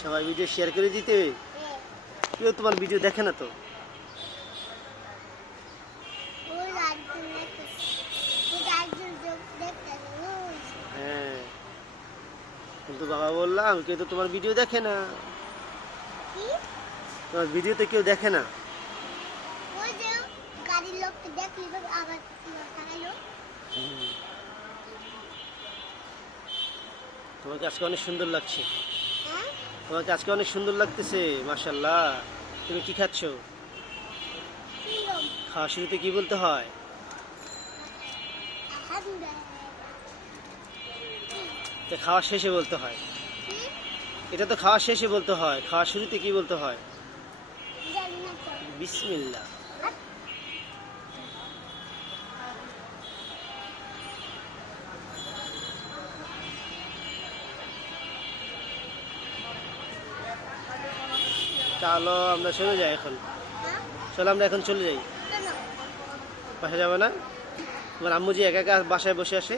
সবাই video share করে দিতে। কেউ তোমার ভিডিও দেখে না তো। হ্যাঁ, কিন্তু বাবা বললাম কেউ তো তোমার ভিডিও দেখে না। তোমার ভিডিও তো কেউ দেখে না। তোমাকে আজকে অনেক সুন্দর লাগছে। তোমাকে আজকে অনেক সুন্দর লাগতেছে, মাশাআল্লাহ। তুমি কি খাচ্ছ? খাওয়া শুরুতে কি বলতে হয়? খাওয়া শেষে বলতে হয়। এটা তো খাওয়া শেষে বলতে হয়, খাওয়া শুরুতে কি বলতে হয়? বিসমিল্লাহ। চলো আমরা চলে যাই এখন। চলো আমরা এখন চলে যাই। বাসায় যাবো না? তোমার আম্মু যে একা একা বাসায় বসে আসে।